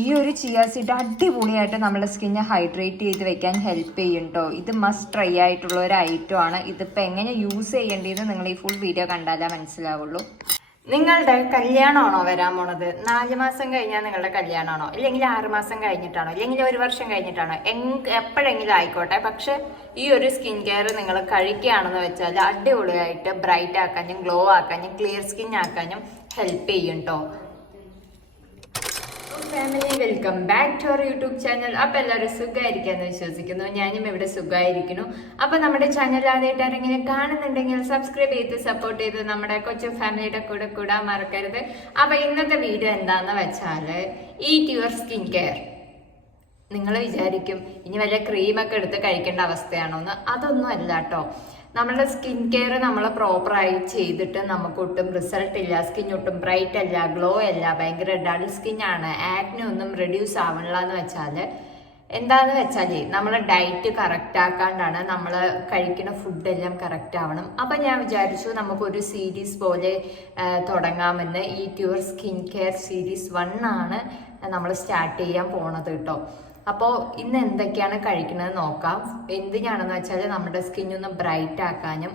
ഈ ഒരു chia seed അടിപൊളിയായിട്ട് നമ്മുടെ സ്കിന്നെ ഹൈഡ്രേറ്റ് ചെയ്ത് വെക്കാൻ ഹെൽപ്പ് ചെയ്യും കേട്ടോ. ഇത് മസ്റ്റ് ട്രൈ ആയിട്ടുള്ള ഒരു ഐറ്റം ആണ്. ഇതിപ്പോൾ എങ്ങനെ യൂസ് ചെയ്യേണ്ടതെന്ന് നിങ്ങൾ ഈ ഫുൾ വീഡിയോ കണ്ടാലേ മനസ്സിലാവുള്ളൂ. നിങ്ങളുടെ കല്യാണമാണോ വരാൻ പോണത്? 4 മാസം കഴിഞ്ഞാൽ നിങ്ങളുടെ കല്യാണമാണോ, ഇല്ലെങ്കിൽ 6 മാസം കഴിഞ്ഞിട്ടാണോ, ഇല്ലെങ്കിൽ 1 വർഷം കഴിഞ്ഞിട്ടാണോ, എപ്പോഴെങ്കിലും ആയിക്കോട്ടെ. പക്ഷെ ഈ ഒരു സ്കിൻ കെയർ നിങ്ങൾ കഴിക്കുകയാണെന്ന് വെച്ചാൽ അടിപൊളിയായിട്ട് ബ്രൈറ്റ് ആക്കാനും ഗ്ലോ ആക്കാനും ക്ലിയർ സ്കിൻ ആക്കാനും ഹെൽപ്പ് ചെയ്യും കേട്ടോ. Family, welcome back to our YouTube channel. അപ്പോൾ എല്ലാവരും സുഖമായിരിക്കാന്ന് വിശ്വസിക്കുന്നു. ഞാനും ഇവിടെ സുഖമായിരിക്കുന്നു. അപ്പോൾ നമ്മുടെ ചാനൽ ആദ്യമായിട്ട് ആരെങ്കിലും കാണുന്നുണ്ടെങ്കിൽ സബ്സ്ക്രൈബ് ചെയ്ത് സപ്പോർട്ട് ചെയ്ത് നമ്മുടെ കൊച്ചു ഫാമിലിയുടെ കൂടെ കൂടാൻ മറക്കരുത്. അപ്പോൾ ഇന്നത്തെ വീഡിയോ എന്താണെന്ന് വെച്ചാൽ ഈറ്റ് യുവർ സ്കിൻ കെയർ. നിങ്ങൾ വിചാരിക്കും ഇനി വല്ല ക്രീമൊക്കെ എടുത്ത് കഴിക്കേണ്ട അവസ്ഥയാണോന്ന്. അതൊന്നും അല്ല കേട്ടോ. നമ്മുടെ സ്കിൻ കെയർ നമ്മൾ പ്രോപ്പറായി ചെയ്തിട്ട് നമുക്ക് ഒട്ടും റിസൾട്ട് ഇല്ല, സ്കിൻ ഒട്ടും ബ്രൈറ്റ് അല്ല, ഗ്ലോ അല്ല, ഭയങ്കര ഡൾ സ്കിന്നാണ്, ആക്നെ ഒന്നും റെഡ്യൂസ് ആവണില്ല എന്ന് വെച്ചാൽ എന്താന്ന് വെച്ചാൽ നമ്മൾ ഡയറ്റ് കറക്റ്റ് ആക്കാണ്ടാണ്. നമ്മൾ കഴിക്കുന്ന ഫുഡെല്ലാം കറക്റ്റ് ആവണം. അപ്പം ഞാൻ വിചാരിച്ചു നമുക്കൊരു സീരീസ് പോലെ തുടങ്ങാമെന്ന്. Eat your skin care series 1 ആണ് നമ്മൾ സ്റ്റാർട്ട് ചെയ്യാൻ പോണത് കേട്ടോ. അപ്പോൾ ഇന്ന് എന്തൊക്കെയാണ് കഴിക്കുന്നത് നോക്കാം. എന്തിനാണെന്ന് വെച്ചാൽ നമ്മുടെ സ്കിന്നൊന്ന് ബ്രൈറ്റ് ആക്കാനും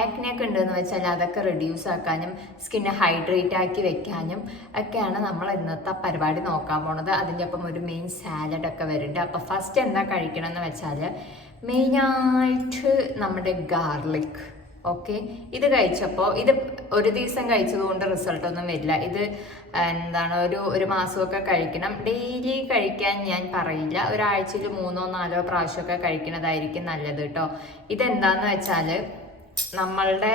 ആക്നെയൊക്കെ ഉണ്ടെന്ന് വെച്ചാൽ അതൊക്കെ റിഡ്യൂസ് ആക്കാനും സ്കിന്നെ ഹൈഡ്രേറ്റ് ആക്കി വെക്കാനും ഒക്കെയാണ് നമ്മൾ ഇന്നത്തെ പരിപാടി നോക്കാൻ പോണത്. അതിൻ്റെ ഒപ്പം ഒരു മെയിൻ സാലഡൊക്കെ വരുന്നുണ്ട്. അപ്പോൾ ഫസ്റ്റ് എന്താ കഴിക്കണമെന്ന് വെച്ചാൽ മെയിനായിട്ട് നമ്മുടെ ഗാർലിക്. ഓക്കെ, ഇത് കഴിച്ചപ്പോൾ ഇത് ഒരു ദിവസം കഴിച്ചതുകൊണ്ട് റിസൾട്ടൊന്നും വരില്ല. ഇത് എന്താണ് ഒരു മാസമൊക്കെ കഴിക്കണം. ഡെയിലി കഴിക്കാൻ ഞാൻ പറയില്ല. ഒരാഴ്ചയിൽ 3-4 പ്രാവശ്യമൊക്കെ കഴിക്കുന്നതായിരിക്കും നല്ലത് കേട്ടോ. ഇതെന്താന്ന് വെച്ചാൽ നമ്മളുടെ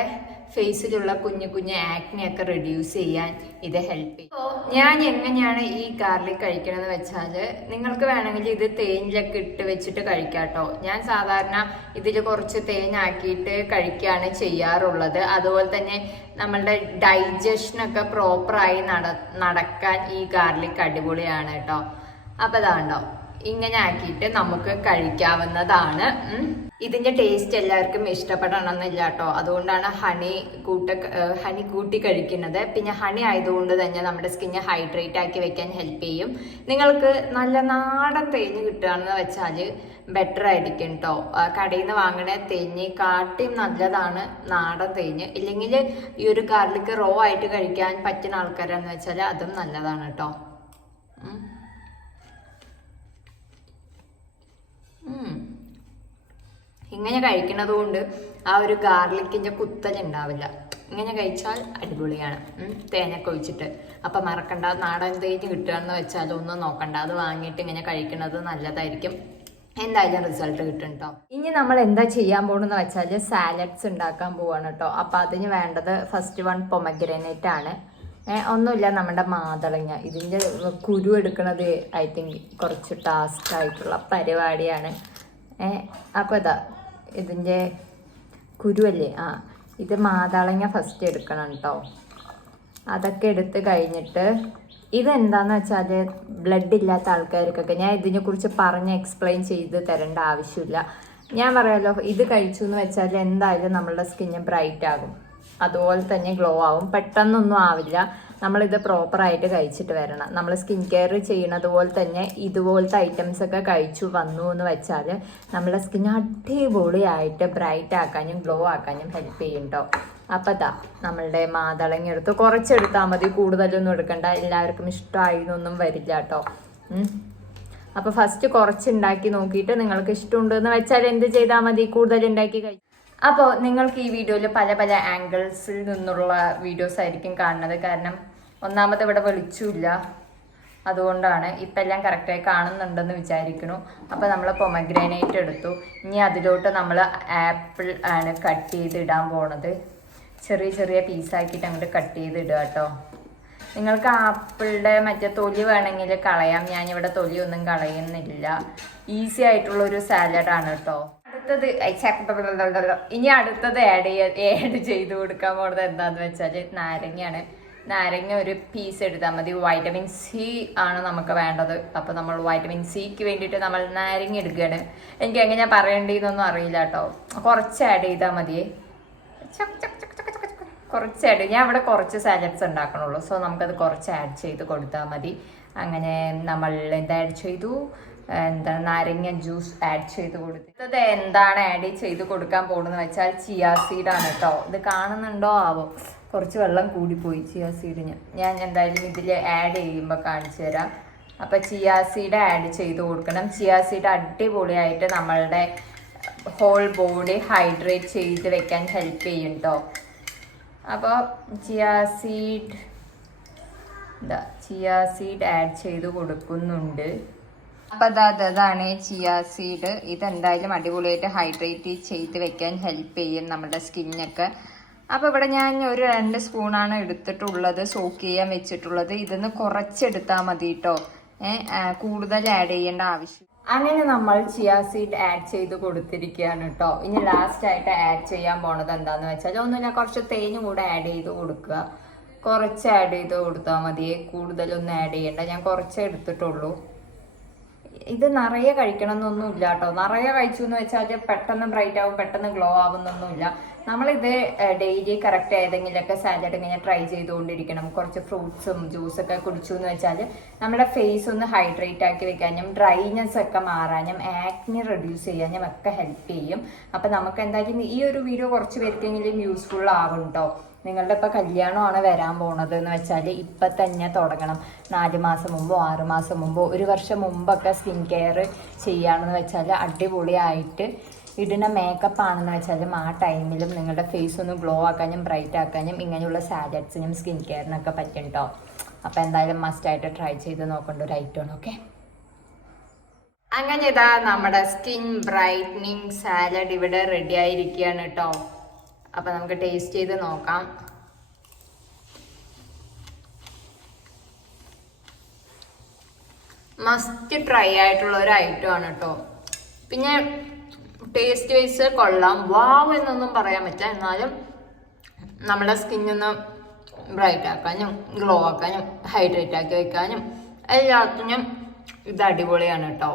ഫേസിലുള്ള കുഞ്ഞു കുഞ്ഞു ആക്നെയൊക്കെ റെഡ്യൂസ് ചെയ്യാൻ ഇത് ഹെൽപ്പ് ചെയ്യും. അപ്പോൾ ഞാൻ എങ്ങനെയാണ് ഈ ഗാർലിക് കഴിക്കണമെന്ന് വെച്ചാൽ നിങ്ങൾക്ക് വേണമെങ്കിൽ ഇത് തേനിലൊക്കെ ഇട്ട് വെച്ചിട്ട് കഴിക്കാം കേട്ടോ. ഞാൻ സാധാരണ ഇതിൽ കുറച്ച് തേനാക്കിയിട്ട് കഴിക്കുകയാണ് ചെയ്യാറുള്ളത്. അതുപോലെ തന്നെ നമ്മളുടെ ഡൈജഷനൊക്കെ പ്രോപ്പറായി നടക്കാൻ ഈ ഗാർലിക് അടിപൊളിയാണ് കേട്ടോ. അപ്പോൾ അതാണ്ടോ ഇങ്ങനെ ആക്കിയിട്ട് നമുക്ക് കഴിക്കാവുന്നതാണ്. ഇതിന്റെ ടേസ്റ്റ് എല്ലാവർക്കും ഇഷ്ടപ്പെടണമെന്നില്ല കേട്ടോ. അതുകൊണ്ടാണ് ഹണി കൂട്ടി കഴിക്കുന്നത്. പിന്നെ ഹണി ആയതുകൊണ്ട് തന്നെ നമ്മുടെ സ്കിന്നെ ഹൈഡ്രേറ്റ് ആക്കി വെക്കാൻ ഹെൽപ്പ് ചെയ്യും. നിങ്ങൾക്ക് നല്ല നാടൻ തേഞ്ഞ് കിട്ടുകയാണെന്ന് വെച്ചാൽ ബെറ്റർ ആയിരിക്കും കേട്ടോ. കടയിൽ നിന്ന് വാങ്ങണ തേഞ്ഞ് കാട്ടിയും നല്ലതാണ് നാടൻ തേഞ്ഞ്. ഇല്ലെങ്കിൽ ഈ ഒരു ഗാർലിക് റോ ആയിട്ട് കഴിക്കാൻ പറ്റുന്ന ആൾക്കാരാണെന്ന് വെച്ചാൽ അതും നല്ലതാണ് കേട്ടോ. ഇങ്ങനെ കഴിക്കുന്നത് കൊണ്ട് ആ ഒരു ഗാർലിക്കിന്റെ കുത്തലുണ്ടാവില്ല. ഇങ്ങനെ കഴിച്ചാൽ അടിപൊളിയാണ്. തേനൊക്കെ ഒഴിച്ചിട്ട്. അപ്പം മറക്കണ്ട, നാടൻ തേന് കിട്ടുകയെന്ന് വെച്ചാൽ ഒന്നും നോക്കണ്ട, അത് വാങ്ങിയിട്ട് ഇങ്ങനെ കഴിക്കുന്നത് നല്ലതായിരിക്കും. എന്തായാലും റിസൾട്ട് കിട്ടും കേട്ടോ. ഇനി നമ്മൾ എന്താ ചെയ്യാൻ പോകണമെന്ന് വെച്ചാൽ സാലഡ്സ് ഉണ്ടാക്കാൻ പോവാണ് കേട്ടോ. അപ്പം അതിന് വേണ്ടത് ഫസ്റ്റ് 1 പൊമഗ്രനേറ്റ് ആണ്. ഒന്നുമില്ല, നമ്മുടെ മാതളങ്ങ. ഇതിൻ്റെ കുരു എടുക്കുന്നത് ഐ തിങ്ക് കുറച്ച് ടാസ്ക് ആയിട്ടുള്ള പരിപാടിയാണ്. അപ്പോൾ ഇതാ ഇതിൻ്റെ കുരുവല്ലേ, ഇത് മാതളങ്ങ ഫസ്റ്റ് എടുക്കണം കേട്ടോ. അതൊക്കെ എടുത്ത് കഴിഞ്ഞിട്ട് ഇതെന്താന്ന് വെച്ചാൽ ബ്ലഡ് ഇല്ലാത്ത ആൾക്കാർക്കൊക്കെ ഞാൻ ഇതിനെക്കുറിച്ച് പറഞ്ഞ് എക്സ്പ്ലെയിൻ ചെയ്ത് തരേണ്ട ആവശ്യമില്ല. ഞാൻ പറയാമല്ലോ, ഇത് കഴിച്ചു എന്ന് വെച്ചാൽ എന്തായാലും നമ്മളുടെ സ്കിന്ന് ബ്രൈറ്റ് ആകും, അതുപോലെ തന്നെ ഗ്ലോ ആവും. പെട്ടെന്നൊന്നും ആവില്ല. നമ്മളിത് പ്രോപ്പറായിട്ട് കഴിച്ചിട്ട് വരണം. നമ്മൾ സ്കിൻ കെയർ ചെയ്യണത് പോലെ തന്നെ ഇതുപോലത്തെ ഐറ്റംസ് ഒക്കെ കഴിച്ചു വന്നു എന്ന് വെച്ചാൽ നമ്മുടെ സ്കിൻ അടിപൊളിയായിട്ട് ബ്രൈറ്റ് ആക്കാനും ഗ്ലോ ആക്കാനും ഹെൽപ്പ് ചെയ്യും കേട്ടോ. അപ്പം ഇതാ നമ്മളുടെ മാതളങ്ങ എടുത്ത് കുറച്ചെടുത്താൽ മതി, കൂടുതലൊന്നും എടുക്കണ്ട. എല്ലാവർക്കും ഇഷ്ടമായിരുന്നൊന്നും വരില്ല കേട്ടോ. അപ്പോൾ ഫസ്റ്റ് കുറച്ചുണ്ടാക്കി നോക്കിയിട്ട് നിങ്ങൾക്ക് ഇഷ്ടമുണ്ടെന്ന് വെച്ചാൽ എന്ത് ചെയ്താൽ മതി, കൂടുതൽ ഉണ്ടാക്കി കഴിക്കും. അപ്പോൾ നിങ്ങൾക്ക് ഈ വീഡിയോയിൽ പല പല ആംഗിൾസിൽ നിന്നുള്ള വീഡിയോസ് ആയിരിക്കും കാണുന്നത്. കാരണം ഒന്നാമത് ഇവിടെ വെളിച്ചമില്ല, അതുകൊണ്ടാണ്. ഇപ്പം എല്ലാം കറക്റ്റായി കാണുന്നുണ്ടെന്ന് വിചാരിക്കുന്നു. അപ്പോൾ നമ്മൾ പൊമഗ്രാനൈറ്റ് എടുത്തു. ഇനി അതിലോട്ട് നമ്മൾ ആപ്പിൾ ആണ് കട്ട് ചെയ്തിടാൻ പോണത്. ചെറിയ ചെറിയ പീസാക്കിയിട്ട് അങ്ങോട്ട് കട്ട് ചെയ്തിടുക കേട്ടോ. നിങ്ങൾക്ക് ആപ്പിളിൻ്റെ മറ്റേ തൊലി വേണമെങ്കിൽ കളയാം. ഞാനിവിടെ തൊലിയൊന്നും കളയുന്നില്ല. ഈസി ആയിട്ടുള്ളൊരു സാലഡാണ് കേട്ടോ. ഇനി അടുത്തത് ആഡ് ചെയ്ത് കൊടുക്കാൻ പോകുന്നത് എന്താന്ന് വെച്ചാൽ നാരങ്ങയാണ്. നാരങ്ങ ഒരു പീസ് എടുത്താൽ മതി. വൈറ്റമിൻ സി ആണ് നമുക്ക് വേണ്ടത്. അപ്പോൾ നമ്മൾ വൈറ്റമിൻ സിക്ക് വേണ്ടിയിട്ട് നമ്മൾ നാരങ്ങ എടുക്കുകയാണ്. എനിക്ക് എങ്ങനെയാണ് പറയേണ്ടതെന്നൊന്നും അറിയില്ല കേട്ടോ. കുറച്ച് ആഡ് ചെയ്താൽ മതിയേ. കുറച്ച് ആഡ്. ഞാൻ ഇവിടെ കുറച്ച് സാലഡ്സ് ഉണ്ടാക്കണുള്ളൂ. സോ നമുക്കത് കുറച്ച് ആഡ് ചെയ്ത് കൊടുത്താൽ മതി. അങ്ങനെ നമ്മൾ എന്താ ആഡ് ചെയ്തു, നാരങ്ങ ജ്യൂസ് ആഡ് ചെയ്ത് കൊടുത്തു. ഇത് എന്താണ് ആഡ് ചെയ്ത് കൊടുക്കാൻ പോകുന്നത് വെച്ചാൽ ചിയാ സീഡാണ് കേട്ടോ. ഇത് കാണുന്നുണ്ടോ ആവോ, കുറച്ച് വെള്ളം കൂടിപ്പോയി ചിയാ സീഡിന്. ഞാൻ എന്തായാലും ഇതിൽ ആഡ് ചെയ്യുമ്പോൾ കാണിച്ചു തരാം. അപ്പം ചിയാ സീഡ് ആഡ് ചെയ്ത് കൊടുക്കണം. ചിയാ സീഡ് അടിപൊളിയായിട്ട് നമ്മളുടെ ഹോൾ ബോഡി ഹൈഡ്രേറ്റ് ചെയ്ത് വെക്കാൻ ഹെൽപ്പ് ചെയ്യും കേട്ടോ. അപ്പോൾ ചിയാ സീഡ് ആഡ് ചെയ്ത് കൊടുക്കുന്നുണ്ട്. അപ്പം അതാണ് ചിയാ സീഡ്. ഇതെന്തായാലും അടിപൊളിയായിട്ട് ഹൈഡ്രേറ്റ് ചെയ്ത് വെക്കാൻ ഹെൽപ്പ് ചെയ്യും നമ്മുടെ സ്കിന്നൊക്കെ. അപ്പോൾ ഇവിടെ ഞാൻ ഒരു 2 സ്പൂണാണ് എടുത്തിട്ടുള്ളത്, സോക്ക് ചെയ്യാൻ വെച്ചിട്ടുള്ളത്. ഇതിന്ന് കുറച്ചെടുത്താൽ മതി കേട്ടോ, കൂടുതൽ ആഡ് ചെയ്യേണ്ട ആവശ്യം. അങ്ങനെ നമ്മൾ ചിയാ സീഡ് ആഡ് ചെയ്ത് കൊടുത്തിരിക്കുകയാണ് കേട്ടോ. ഇനി ലാസ്റ്റ് ആയിട്ട് ആഡ് ചെയ്യാൻ പോണത് എന്താന്ന് വെച്ചാൽ ഒന്നുമില്ല, കുറച്ച് തേനും കൂടെ ആഡ് ചെയ്ത് കൊടുക്കുക. കുറച്ച് ആഡ് ചെയ്ത് കൊടുത്താൽ മതിയേ, കൂടുതലൊന്നും ആഡ് ചെയ്യണ്ട. ഞാൻ കുറച്ചേ എടുത്തിട്ടുള്ളൂ. ഇത് നിറയെ കഴിക്കണം എന്നൊന്നുമില്ല കേട്ടോ. നിറയെ കഴിച്ചു എന്ന് വെച്ചാൽ പെട്ടെന്ന് ബ്രൈറ്റ് ആവും, പെട്ടെന്ന് ഗ്ലോ ആവുന്നൊന്നുമില്ല. നമ്മളിത് ഡെയിലി കറക്റ്റ് ഏതെങ്കിലുമൊക്കെ സാലഡ് ഇങ്ങനെ ട്രൈ ചെയ്തുകൊണ്ടിരിക്കണം. കുറച്ച് ഫ്രൂട്ട്സും ജ്യൂസൊക്കെ കുടിച്ചു എന്ന് വെച്ചാൽ നമ്മുടെ ഫേസ് ഒന്ന് ഹൈഡ്രേറ്റ് ആക്കി വെക്കാനും ഡ്രൈനെസ് ഒക്കെ മാറാനും ആക്നി റെഡ്യൂസ് ചെയ്യാനും ഒക്കെ ഹെൽപ്പ് ചെയ്യും. അപ്പം നമുക്ക് എന്തായാലും ഈ ഒരു വീഡിയോ കുറച്ച് പേർക്കെങ്കിലും യൂസ്ഫുൾ ആകും കേട്ടോ. നിങ്ങളുടെ ഇപ്പോൾ കല്യാണമാണ് വരാൻ പോണത് എന്ന് വെച്ചാൽ ഇപ്പം തന്നെ തുടങ്ങണം. 4 മാസം മുമ്പോ 6 മാസം മുമ്പോ 1 വർഷം മുമ്പൊക്കെ സ്കിൻ കെയർ ചെയ്യുകയാണെന്ന് വെച്ചാൽ അടിപൊളിയായിട്ട് ഇടുന്ന മേക്കപ്പ് ആണെന്ന് വെച്ചാലും ആ ടൈമിലും നിങ്ങളുടെ ഫേസ് ഒന്ന് ഗ്ലോ ആക്കാനും ബ്രൈറ്റ് ആക്കാനും ഇങ്ങനെയുള്ള സാലഡ്സിനും സ്കിൻ കെയറിനൊക്കെ പറ്റും കേട്ടോ. അപ്പോൾ എന്തായാലും മസ്റ്റായിട്ട് ട്രൈ ചെയ്ത് നോക്കേണ്ട ഒരു ഐറ്റമാണ്. ഓക്കെ, അങ്ങനെ ഇതാ നമ്മുടെ സ്കിൻ ബ്രൈറ്റനിങ് സാലഡ് ഇവിടെ റെഡി ആയിരിക്കുകയാണ് കേട്ടോ. അപ്പം നമുക്ക് ടേസ്റ്റ് ചെയ്ത് നോക്കാം. മസ്റ്റ് ട്രൈ ആയിട്ടുള്ള ഒരു ഐറ്റം ആണ് കേട്ടോ. പിന്നെ ടേസ്റ്റ് വൈസ് കൊള്ളാം, വാവ് എന്നൊന്നും പറയാൻ പറ്റില്ല. എന്നാലും നമ്മുടെ സ്കിന്നൊന്ന് ബ്രൈറ്റ് ആക്കാനും ഗ്ലോ ആക്കാനും ഹൈഡ്രേറ്റ് ആക്കി വെക്കാനും എല്ലാത്തിനും ഇത് അടിപൊളിയാണ് കേട്ടോ.